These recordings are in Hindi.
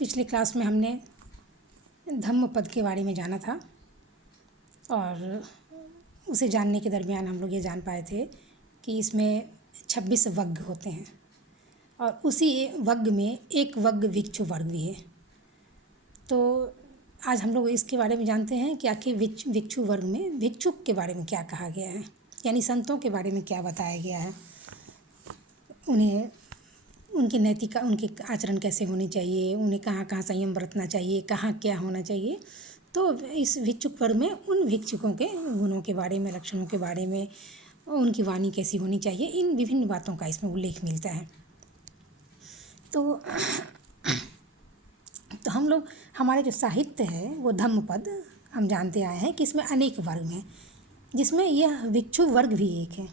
पिछले क्लास में हमने धम्मपद के बारे में जाना था और उसे जानने के दरमियान हम लोग ये जान पाए थे कि इसमें 26 वर्ग होते हैं और उसी वर्ग में एक वर्ग भिक्षु वर्ग भी है। तो आज हम लोग इसके बारे में जानते हैं कि आखिर भिक्षु वर्ग में भिक्षुक के बारे में क्या कहा गया है, यानी संतों के बारे में क्या बताया गया है, उन्हें उनकी नैतिकता, उनके आचरण कैसे होने चाहिए, उन्हें कहाँ कहाँ संयम बरतना चाहिए, कहाँ क्या होना चाहिए। तो इस भिक्षुक वर्ग में उन भिक्षुकों के गुणों के बारे में, लक्षणों के बारे में, उनकी वाणी कैसी होनी चाहिए, इन विभिन्न बातों का इसमें उल्लेख मिलता है। तो हम लोग, हमारे जो साहित्य है वो धम्मपद हम जानते आए हैं कि इसमें अनेक वर्ग हैं, जिसमें यह भिक्षु वर्ग भी एक है।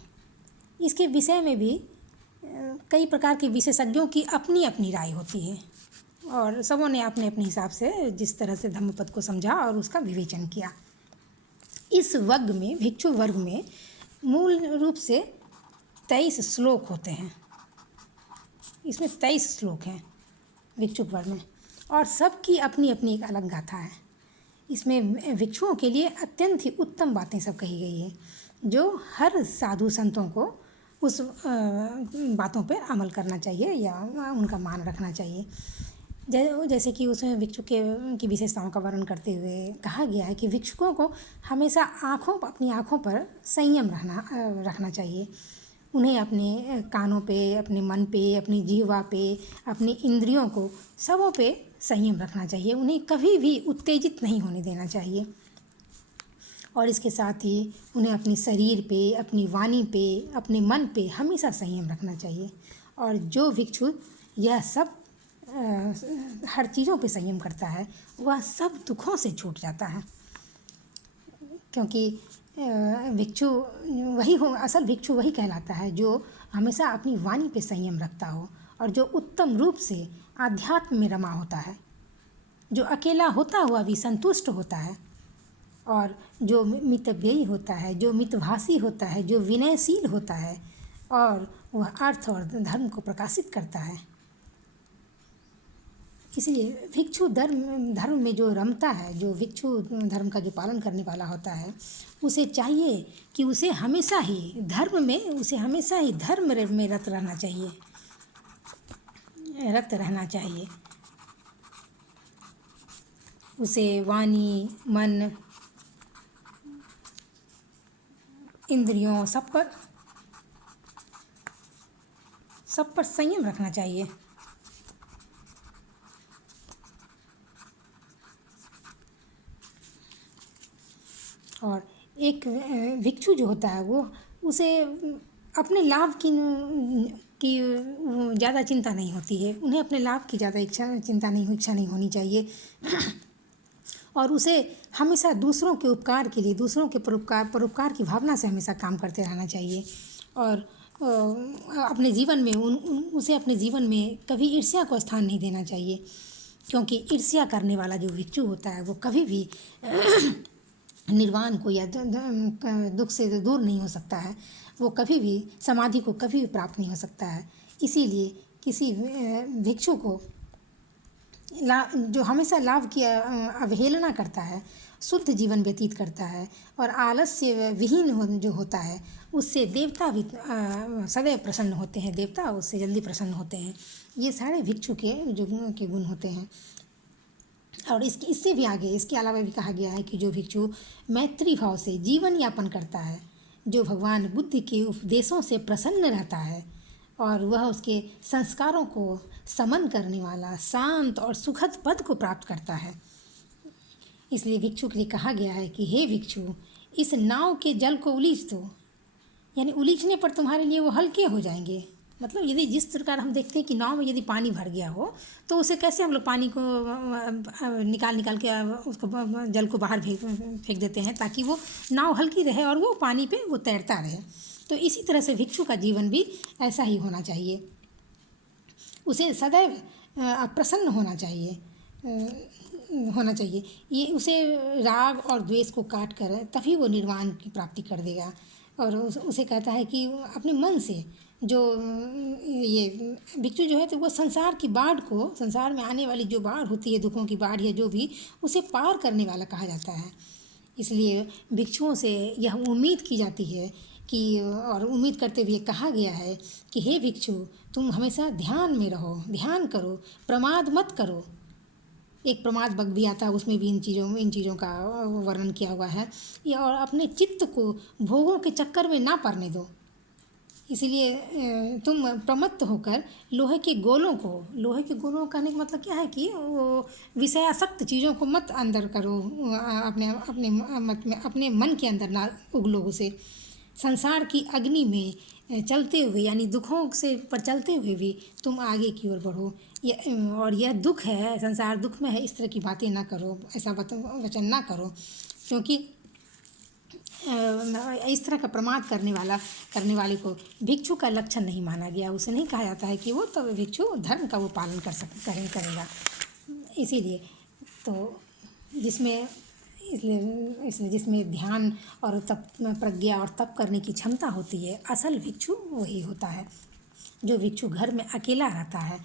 इसके विषय में भी कई प्रकार के विशेषज्ञों की अपनी अपनी राय होती है और सबों ने अपने अपने हिसाब से जिस तरह से धम्मपद को समझा और उसका विवेचन किया। इस वर्ग में, भिक्षु वर्ग में मूल रूप से 23 श्लोक होते हैं। इसमें 23 श्लोक हैं भिक्षुक वर्ग में और सबकी अपनी अपनी एक अलग गाथा है। इसमें भिक्षुओं के लिए अत्यंत ही उत्तम बातें सब कही गई है, जो हर साधु संतों को उस बातों पे अमल करना चाहिए या उनका मान रखना चाहिए। जैसे कि उसमें भिक्षुक की विशेषताओं का वर्णन करते हुए कहा गया है कि भिक्षुकों को हमेशा अपनी आँखों पर संयम रखना चाहिए। उन्हें अपने कानों पे, अपने मन पे, अपनी जीवा पे, अपनी इंद्रियों को, सबों पे संयम रखना चाहिए। उन्हें कभी भी उत्तेजित नहीं होने देना चाहिए और इसके साथ ही उन्हें अपने शरीर पे, अपनी वाणी पे, अपने मन पे हमेशा संयम रखना चाहिए। और जो भिक्षु यह सब हर चीज़ों पे संयम करता है वह सब दुखों से छूट जाता है, क्योंकि भिक्षु वही हो, असल भिक्षु वही कहलाता है जो हमेशा अपनी वाणी पे संयम रखता हो और जो उत्तम रूप से आध्यात्म में रमा होता है, जो अकेला होता हुआ भी संतुष्ट होता है और जो मितव्ययी होता है, जो मितभाषी होता है, जो विनयशील होता है और वह अर्थ और धर्म को प्रकाशित करता है। इसलिए भिक्षु धर्म में जो रमता है, जो भिक्षु धर्म का जो पालन करने वाला होता है, उसे चाहिए कि उसे हमेशा ही धर्म में रत रहना चाहिए। उसे वाणी, मन, इंद्रियों सब पर संयम रखना चाहिए। और एक भिक्षु जो होता है वो उसे अपने लाभ की ज़्यादा चिंता नहीं होती है। उन्हें अपने लाभ की ज़्यादा इच्छा नहीं होनी चाहिए और उसे हमेशा दूसरों के उपकार के लिए, दूसरों के परोपकार की भावना से हमेशा काम करते रहना चाहिए। और अपने जीवन में उसे अपने जीवन में कभी ईर्ष्या को स्थान नहीं देना चाहिए, क्योंकि ईर्ष्या करने वाला जो भिक्षु होता है वो कभी भी निर्वाण को या दुख से दूर नहीं हो सकता है, वो कभी भी समाधि को कभी भी प्राप्त नहीं हो सकता है। इसीलिए किसी भिक्षु को जो हमेशा लाभ की अवहेलना करता है, शुद्ध जीवन व्यतीत करता है और आलस्य विहीन जो होता है, उससे देवता भी सदैव प्रसन्न होते हैं, देवता उससे जल्दी प्रसन्न होते हैं। ये सारे भिक्षु के जो गुण होते हैं। और इससे भी आगे, इसके अलावा भी कहा गया है कि जो भिक्षु मैत्री भाव से जीवन यापन करता है, जो भगवान बुद्ध के उपदेशों से प्रसन्न रहता है और वह उसके संस्कारों को समन करने वाला शांत और सुखद पद को प्राप्त करता है। इसलिए भिक्षु के लिए कहा गया है कि हे भिक्षु, इस नाव के जल को उलीच दो, यानी उलीचने पर तुम्हारे लिए वो हल्के हो जाएंगे। मतलब यदि जिस प्रकार हम देखते हैं कि नाव में यदि पानी भर गया हो तो उसे कैसे हम लोग पानी को निकाल के उसको जल को बाहर फेंक देते हैं ताकि वो नाव हल्की रहे और वो पानी पे वो तैरता रहे। तो इसी तरह से भिक्षु का जीवन भी ऐसा ही होना चाहिए। उसे सदैव प्रसन्न होना चाहिए। ये उसे राग और द्वेष को काट कर तभी वो निर्वाण की प्राप्ति कर देगा। और उसे कहता है कि अपने मन से जो ये भिक्षु जो है तो वो संसार की बाढ़ को, संसार में आने वाली जो बाढ़ होती है, दुखों की बाढ़ या जो भी, उसे पार करने वाला कहा जाता है। इसलिए भिक्षुओं से यह उम्मीद की जाती है कि, और उम्मीद करते हुए कहा गया है कि हे भिक्षु, तुम हमेशा ध्यान में रहो, ध्यान करो, प्रमाद मत करो। एक प्रमाद बग भी आता है, उसमें भी इन चीज़ों का वर्णन किया हुआ है। या और अपने चित्त को भोगों के चक्कर में ना पड़ने दो। इसीलिए तुम प्रमत्त होकर लोहे के गोलों कहने का मतलब क्या है कि वो विषयासक्त चीज़ों को मत अंदर करो, अपने अपने मत में, अपने मन के अंदर ना उगलो उसे। संसार की अग्नि में चलते हुए, यानी दुखों से पर चलते हुए भी तुम आगे की ओर बढ़ो। और यह दुख है, संसार दुख में है, इस तरह की बातें ना करो, ऐसा वचन ना करो, क्योंकि इस तरह का प्रमाद करने वाले को भिक्षु का लक्षण नहीं माना गया। उसे नहीं कहा जाता है कि वो तो भिक्षु धर्म का वो पालन करेगा। इसीलिए तो इसलिए जिसमें ध्यान और तप, प्रज्ञा और तप करने की क्षमता होती है, असल भिक्षु वही होता है। जो भिक्षु घर में अकेला रहता है,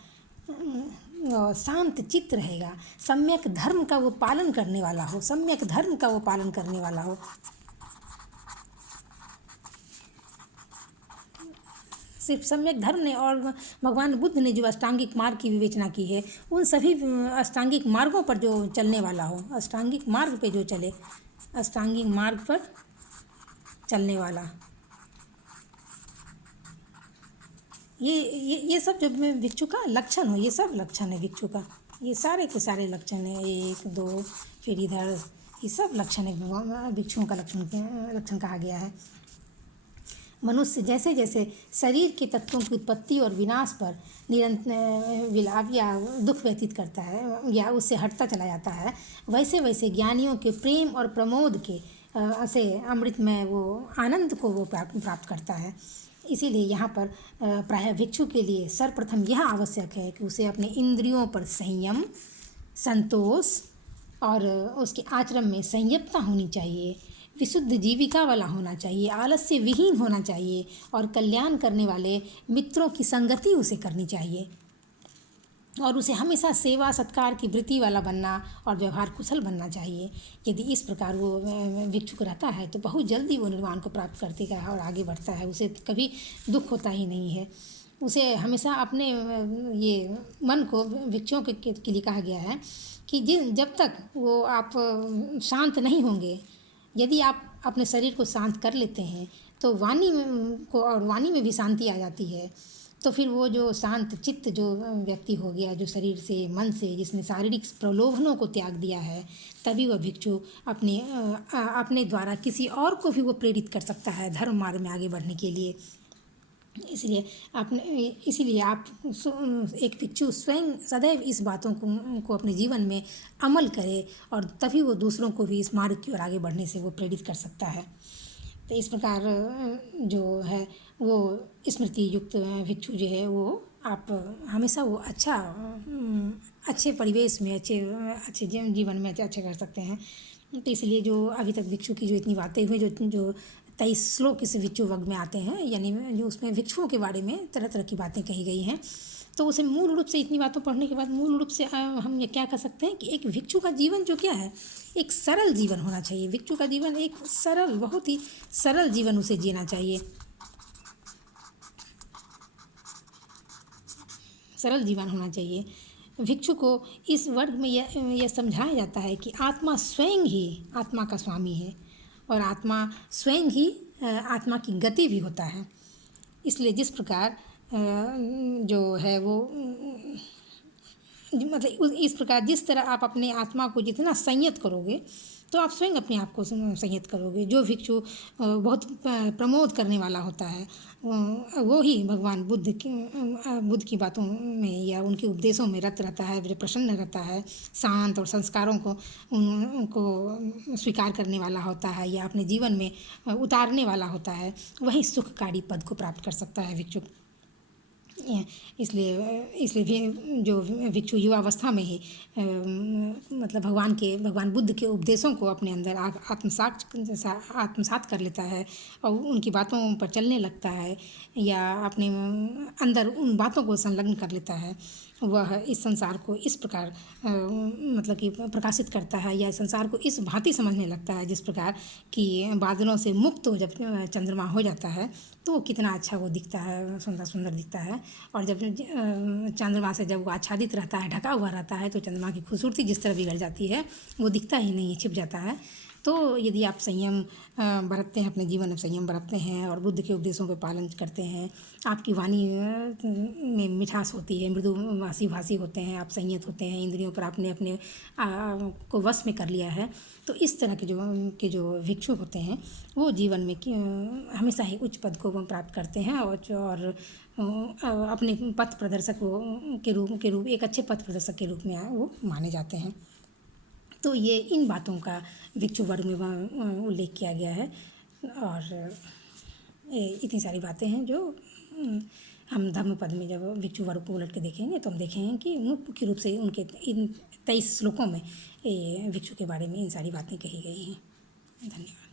शांत चित्त रहेगा, सम्यक धर्म का वो पालन करने वाला हो, सम्यक धर्म का वो पालन करने वाला हो। सिर्फ सम्यक धर्म ने, और भगवान बुद्ध ने जो अष्टांगिक मार्ग की विवेचना की है, उन सभी अष्टांगिक मार्गों पर जो चलने वाला हो, अष्टांगिक मार्ग पे जो चले, अष्टांगिक मार्ग पर चलने वाला, ये सब जो भिक्षु का लक्षण हो, ये सब लक्षण है भिक्षु का, ये सारे के सारे लक्षण है, 1 2 फिर इधर, ये सब लक्षण है भिक्षुओं का लक्षण कहा गया है। मनुष्य जैसे जैसे शरीर के तत्वों की उत्पत्ति और विनाश पर निरंतर विलाप या दुख व्यतीत करता है या उससे हटता चला जाता है, वैसे वैसे ज्ञानियों के प्रेम और प्रमोद के से अमृत में वो आनंद को वो प्राप्त करता है। इसीलिए यहाँ पर प्रायः भिक्षु के लिए सर्वप्रथम यह आवश्यक है कि उसे अपने इंद्रियों पर संयम, संतोष और उसके आचरण में संयमता होनी चाहिए, विशुद्ध जीविका वाला होना चाहिए, आलस्य विहीन होना चाहिए और कल्याण करने वाले मित्रों की संगति उसे करनी चाहिए, और उसे हमेशा सेवा सत्कार की वृत्ति वाला बनना और व्यवहार कुशल बनना चाहिए। यदि इस प्रकार वो भिक्षुक रहता है तो बहुत जल्दी वो निर्वाण को प्राप्त करते है और आगे बढ़ता है, उसे कभी दुख होता ही नहीं है। उसे हमेशा अपने ये मन को भिक्षुओं के लिए कहा गया है कि जब तक वो आप शांत नहीं होंगे, यदि आप अपने शरीर को शांत कर लेते हैं तो वाणी में भी शांति आ जाती है। तो फिर वो जो शांत चित्त जो व्यक्ति हो गया, जो शरीर से मन से जिसने शारीरिक प्रलोभनों को त्याग दिया है, तभी वह भिक्षु अपने द्वारा किसी और को भी वो प्रेरित कर सकता है धर्म मार्ग में आगे बढ़ने के लिए। इसीलिए आप एक भिक्षु स्वयं सदैव इस बातों को अपने जीवन में अमल करे, और तभी वो दूसरों को भी इस मार्ग की ओर आगे बढ़ने से वो प्रेरित कर सकता है। तो इस प्रकार जो है वो स्मृति युक्त भिक्षु जो है वो आप हमेशा वो अच्छे परिवेश में, अच्छे जीवन में अच्छे कर सकते हैं। तो इसलिए जो अभी तक भिक्षु की जो इतनी बातें हुई, जो 23 श्लोक इस भिक्षु वर्ग में आते हैं, यानी जो उसमें भिक्षुओं के बारे में तरह तरह की बातें कही गई हैं, तो उसे मूल रूप से इतनी बातों पढ़ने के बाद मूल रूप से हम ये क्या कह सकते हैं कि एक भिक्षु का जीवन जो क्या है, एक सरल जीवन होना चाहिए। भिक्षु का जीवन एक सरल, बहुत ही सरल जीवन उसे जीना चाहिए, सरल जीवन होना चाहिए। भिक्षु को इस वर्ग में यह समझाया जाता है कि आत्मा स्वयं ही आत्मा का स्वामी है, और आत्मा स्वयं ही आत्मा की गति भी होता है। इसलिए जिस प्रकार जो है वो मतलब इस प्रकार जिस तरह आप अपने आत्मा को जितना संयत करोगे तो आप स्वयं अपने आप को संयत करोगे। जो भिक्षु बहुत प्रमोद करने वाला होता है वो ही भगवान बुद्ध की बातों में या उनके उपदेशों में रत रहता है, जो प्रसन्न रहता है, शांत और संस्कारों को उनको स्वीकार करने वाला होता है या अपने जीवन में उतारने वाला होता है, वही सुखकारी पद को प्राप्त कर सकता है भिक्षु। इसलिए भी जो भिक्षु युवावस्था में ही मतलब भगवान बुद्ध के उपदेशों को अपने अंदर आत्मसात कर लेता है और उनकी बातों पर चलने लगता है या अपने अंदर उन बातों को संलग्न कर लेता है, वह इस संसार को इस प्रकार मतलब कि प्रकाशित करता है या संसार को इस भांति समझने लगता है जिस प्रकार कि बादलों से मुक्त हो जब चंद्रमा हो जाता है तो कितना अच्छा वो दिखता है, सुंदर सुंदर दिखता है। और जब चंद्रमा से जब वो आच्छादित रहता है, ढका हुआ रहता है, तो चंद्रमा की खूबसूरती जिस तरह बिगड़ जाती है वो दिखता ही नहीं, छिप जाता है। तो यदि आप संयम बरतते हैं, अपने जीवन में संयम बरतते हैं और बुद्ध के उपदेशों पर पालन करते हैं, आपकी वाणी में मिठास होती है, मृदु भाषी होते हैं, आप संयत होते हैं, इंद्रियों पर आपने अपने को वश में कर लिया है, तो इस तरह के जो भिक्षु होते हैं वो जीवन में हमेशा ही उच्च पद को प्राप्त करते हैं और अपने पथ प्रदर्शक के रूप एक अच्छे पथ प्रदर्शक के रूप में वो माने जाते हैं। तो ये इन बातों का भिक्षु वर्ग में उल्लेख किया गया है और इतनी सारी बातें हैं जो हम धम्मपद में जब भिक्षु वर्ग को उलट के देखेंगे तो हम देखेंगे कि मुख्य रूप से उनके इन 23 श्लोकों में भिक्षु के बारे में इन सारी बातें कही गई हैं। धन्यवाद।